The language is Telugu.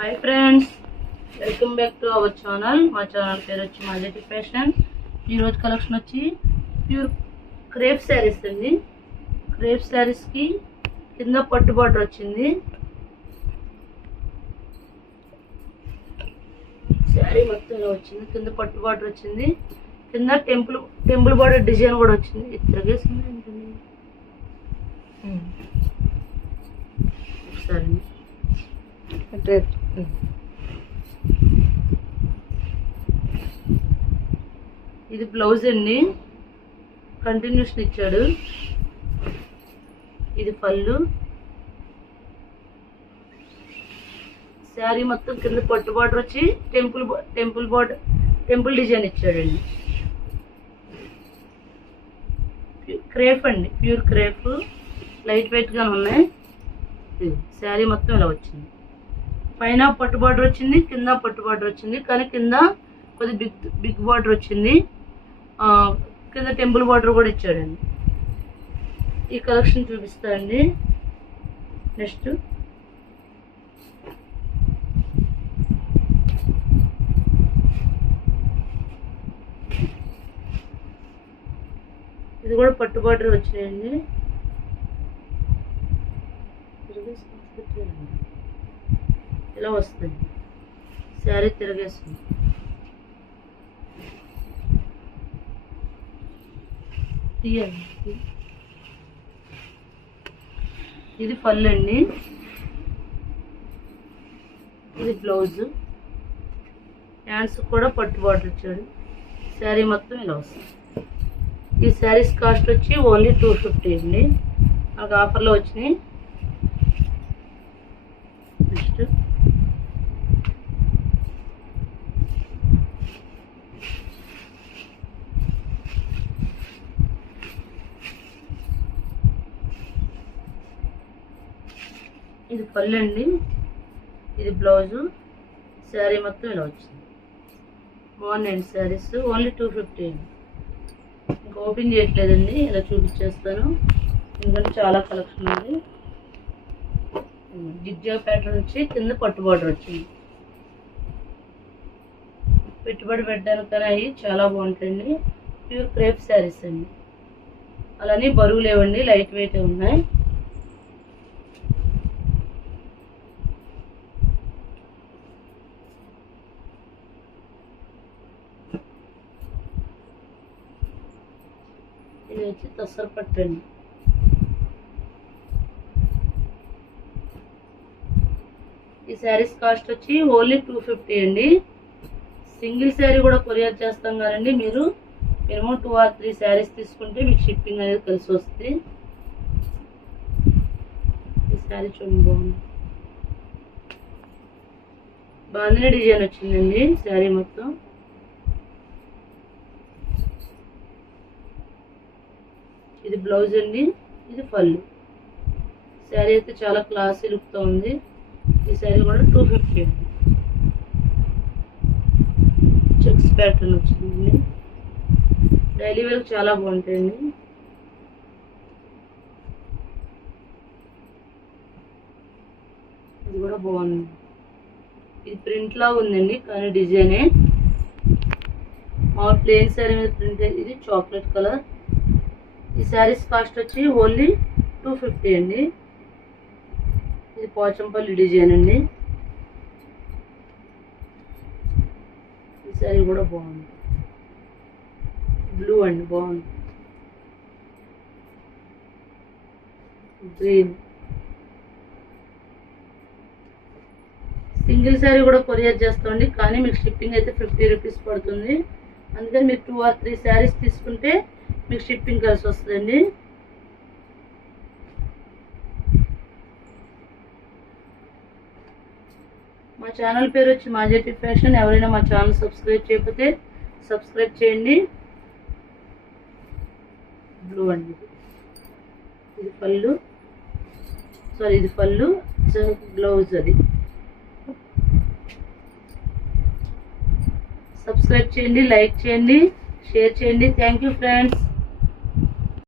Hi friends, welcome back to our channel. మా ఛానల్ పేరు వచ్చి మాజెటిక్ ఫ్యాషన్. ఈరోజు కలెక్షన్ వచ్చి ప్యూర్ క్రేప్ శారీస్ అండి. క్రేప్ శారీస్కి కింద పట్టు బార్డర్ వచ్చింది. శారీ మొత్తం ఇలా వచ్చింది. కింద పట్టు బార్డర్ వచ్చింది. కింద టెంపుల్ బార్డర్ డిజైన్ కూడా వచ్చింది. తిరగేసింది ఏంటండి ఒకసారి. ఇది బ్లౌజ్ అండి, కంటిన్యూషన్ ఇచ్చాడు. ఇది పళ్ళు. శారీ మొత్తం కింద పట్టు బార్డర్ వచ్చి టెంపుల్ డిజైన్ ఇచ్చాడండి. క్రేప్ అండి, ప్యూర్ క్రేప్. లైట్ వెయిట్ గా ఉన్నాయి. శారీ మొత్తం ఇలా వచ్చింది. పైన పట్టు బార్డర్ వచ్చింది, కింద పట్టు బార్డర్ వచ్చింది. కానీ కింద కొద్ది బిగ్ బార్డర్ వచ్చింది. కింద టెంపుల్ బార్డర్ కూడా ఇచ్చాడండి. ఈ కలెక్షన్ చూపిస్తానండి. నెక్స్ట్ ఇది కూడా పట్టు బార్డర్ వచ్చినాయండి. ఇలా వస్తుంది. శారీ తిరగేస్తుంది. ఇది పళ్ళు అండి. ఇది బ్లౌజ్. హ్యాండ్స్ కూడా పట్టు బార్డర్ ఇచ్చాడు. శారీ మొత్తం ఇలా వస్తుంది. ఈ శారీస్ కాస్ట్ వచ్చి ఓన్లీ 250 అండి. నాకు ఆఫర్లో వచ్చినాయి. నెక్స్ట్ ఇది పళ్ళు అండి. ఇది బ్లౌజు. శారీ మొత్తం ఇలా వచ్చింది. బాగున్నాయండి శారీస్. ఓన్లీ 250 అండి. ఇంకా ఓపెన్ చేయట్లేదండి, ఇలా చూపించేస్తాను. ఎందుకంటే చాలా కలెక్షన్ ఉంది. జిగ్జాగ్ ప్యాటర్న్ వచ్చి కింద పట్టు బార్డర్ వచ్చింది. పెట్టుబడి పెట్టడానికనే అవి చాలా బాగుంటాయండి. ప్యూర్ క్రేప్ శారీస్ అండి. అలానే బరువు లేవండి, లైట్ వెయిట్ ఉన్నాయి. ఇది వచ్చి తసర్ పట్టండి. ఈ శారీస్ కాస్ట్ వచ్చి ఓన్లీ 250 అండి. సింగిల్ శారీ కూడా కొరియర్ చేస్తాం కదండి. మీరు మినిమం 2 or 3 శారీస్ తీసుకుంటే మీకు షిప్పింగ్ అనేది కలిసి వస్తుంది. ఈ శారీ చూడండి, బాగుంది. బాందిని డిజైన్ వచ్చిందండి శారీ మొత్తం. ఇది బ్లౌజ్ అండి. ఇది పళ్ళు. శారీ అయితే చాలా క్లాసీ లుక్తో ఉంది. ఈ శారీ కూడా 250 అండి. చెక్స్ ప్యాటర్న్ వచ్చిందండి. డైలీ వేర్ చాలా బాగుంటాయండి. ఇది కూడా బాగుంది. ఇది ప్రింట్ లాగా ఉందండి, కానీ డిజైనే. మా ప్లెయిన్ శారీ మీద ప్రింట్. ఇది చాక్లెట్ కలర్. ఈ శారీస్ కాస్ట్ వచ్చి ఓన్లీ 250 అండి. ఇది పోచంపల్లి డిజైన్ అండి. ఈ శారీ కూడా బాగుంది. బ్లూ అండి, బాగుంది. గ్రీన్. సింగిల్ శారీ కూడా కొరియర్ చేస్తామండి, కానీ మీకు షిప్పింగ్ అయితే 50 రూపీస్ పడుతుంది. అందుకని మీరు 2 or 3 శారీస్ తీసుకుంటే మీకు షిప్పింగ్ కలిసి వస్తుందండి. మా ఛానల్ పేరు వచ్చి మాజెటిక్ ఫ్యాషన్. ఎవరైనా మా ఛానల్ సబ్స్క్రైబ్ చేయకపోతే సబ్స్క్రైబ్ చేయండి. బ్లూ అండి. ఇది పళ్ళు. సారీ, ఇది పళ్ళు. బ్లౌజ్. అది సబ్స్క్రైబ్ చేయండి, లైక్ చేయండి, షేర్ చేయండి. Thank you friends.